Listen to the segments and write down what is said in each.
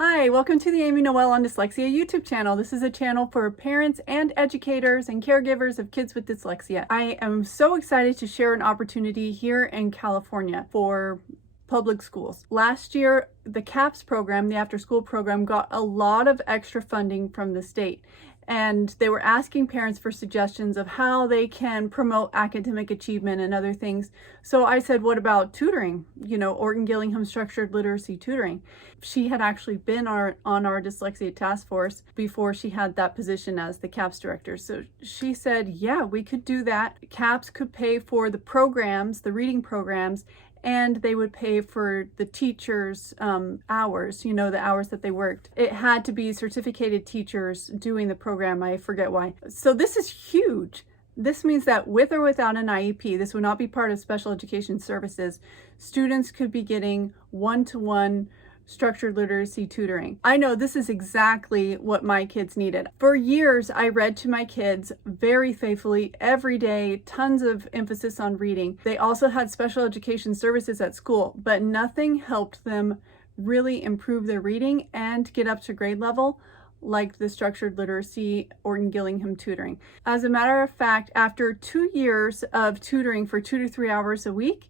Hi, welcome to the Amy Noel on Dyslexia YouTube channel. This is a channel for parents and educators and caregivers of kids with dyslexia. I am so excited to share an opportunity here in California for public schools. Last year, the CAPS program, the after-school program, got a lot of extra funding from the state. And they were asking parents for suggestions of how they can promote academic achievement and other things. So I said, what about tutoring? Orton-Gillingham structured literacy tutoring. She had actually been on our dyslexia task force before she had that position as the CAPS director. So she said, yeah, we could do that. CAPS could pay for the programs, the reading programs, and they would pay for the teachers' hours, the hours that they worked. It had to be certificated teachers doing the program. I forget why. So this is huge. This means that with or without an IEP, this would not be part of special education services. Students could be getting one-to-one structured literacy tutoring. I know this is exactly what my kids needed. For years, I read to my kids very faithfully every day, tons of emphasis on reading. They also had special education services at school, but nothing helped them really improve their reading and get up to grade level like the structured literacy Orton-Gillingham tutoring. As a matter of fact, after 2 years of tutoring for 2 to 3 hours a week,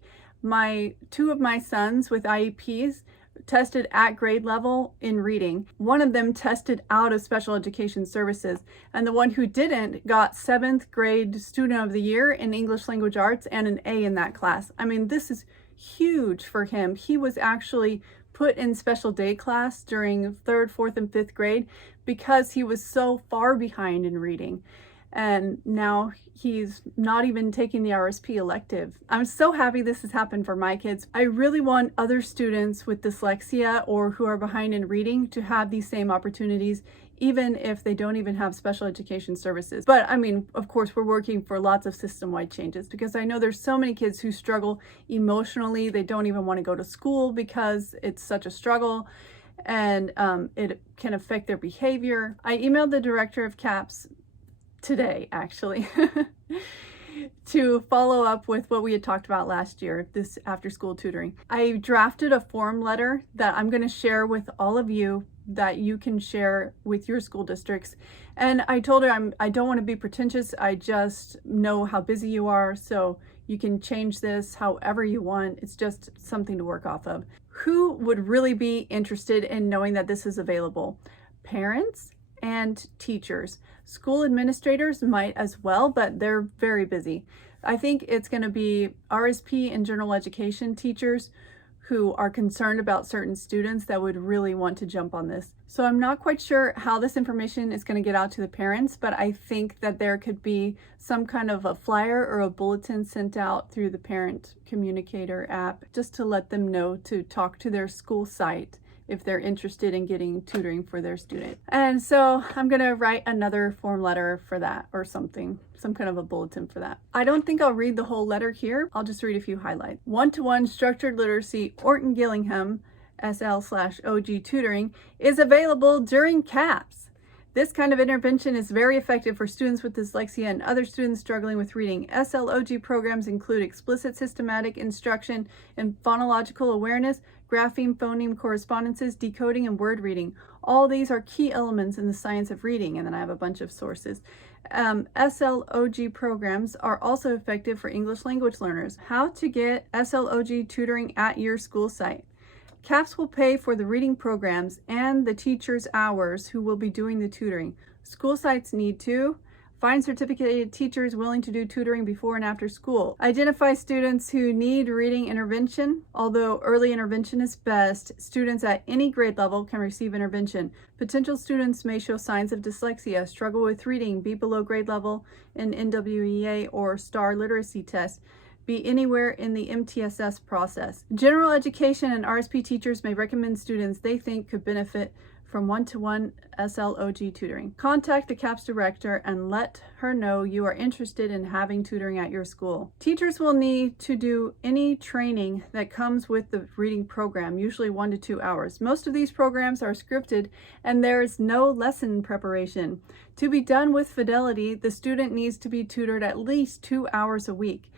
two of my sons with IEPs tested at grade level in reading. One of them tested out of special education services, and the one who didn't got 7th grade student of the year in English language arts and an A in that class. I mean, this is huge for him. He was actually put in special day class during 3rd, 4th, and 5th grade because he was so far behind in reading. And now he's not even taking the RSP elective. I'm so happy this has happened for my kids. I really want other students with dyslexia or who are behind in reading to have these same opportunities, even if they don't even have special education services. But I mean, of course, we're working for lots of system-wide changes because I know there's so many kids who struggle emotionally. They don't even want to go to school because it's such a struggle, and it can affect their behavior. I emailed the director of CAPS today, actually, to follow up with what we had talked about last year, this after-school tutoring. I drafted a form letter that I'm going to share with all of you that you can share with your school districts. And I told her I don't want to be pretentious. I just know how busy you are, so you can change this however you want. It's just something to work off of. Who would really be interested in knowing that this is available? Parents and teachers. School administrators might as well, but they're very busy. I think it's going to be RSP and general education teachers who are concerned about certain students that would really want to jump on this. So I'm not quite sure how this information is going to get out to the parents, but I think that there could be some kind of a flyer or a bulletin sent out through the parent communicator app just to let them know to talk to their school site if they're interested in getting tutoring for their student. And so I'm gonna write another form letter for that or something, some kind of a bulletin for that. I don't think I'll read the whole letter here. I'll just read a few highlights. One-to-one structured literacy Orton-Gillingham SL/OG tutoring is available during CAPS. This kind of intervention is very effective for students with dyslexia and other students struggling with reading. SLOG programs include explicit systematic instruction in phonological awareness, grapheme, phoneme correspondences, decoding, and word reading. All these are key elements in the science of reading, and then I have a bunch of sources. SLOG programs are also effective for English language learners. How to get SLOG tutoring at your school site. CAPS will pay for the reading programs and the teachers' hours who will be doing the tutoring. School sites need to find certificated teachers willing to do tutoring before and after school. Identify students who need reading intervention. Although early intervention is best, students at any grade level can receive intervention. Potential students may show signs of dyslexia, struggle with reading, be below grade level in NWEA or STAR literacy tests, be anywhere in the MTSS process. General education and RSP teachers may recommend students they think could benefit from one-to-one SLOG tutoring. Contact the CAPS director and let her know you are interested in having tutoring at your school. Teachers will need to do any training that comes with the reading program, usually 1 to 2 hours. Most of these programs are scripted and there is no lesson preparation. To be done with fidelity, the student needs to be tutored at least 2 hours a week.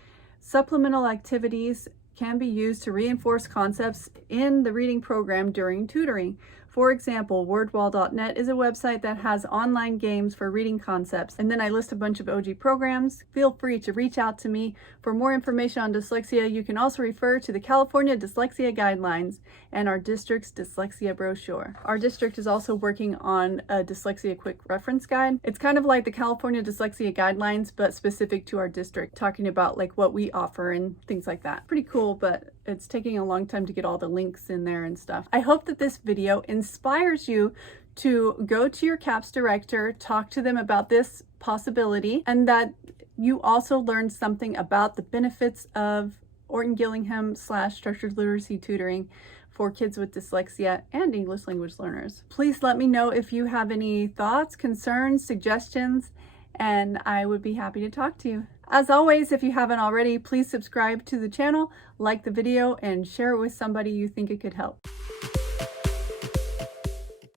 Supplemental activities can be used to reinforce concepts in the reading program during tutoring. For example, wordwall.net is a website that has online games for reading concepts, and then I list a bunch of OG programs. Feel free to reach out to me. For more information on dyslexia, you can also refer to the California Dyslexia Guidelines and our district's dyslexia brochure. Our district is also working on a Dyslexia Quick Reference Guide. It's kind of like the California Dyslexia Guidelines, but specific to our district, talking about like what we offer and things like that. Pretty cool, but it's taking a long time to get all the links in there and stuff. I hope that this video inspires you to go to your CAPS director, talk to them about this possibility, and that you also learn something about the benefits of Orton-Gillingham / structured literacy tutoring for kids with dyslexia and English language learners. Please let me know if you have any thoughts, concerns, suggestions, and I would be happy to talk to you. As always, if you haven't already, please subscribe to the channel, like the video, and share it with somebody you think it could help.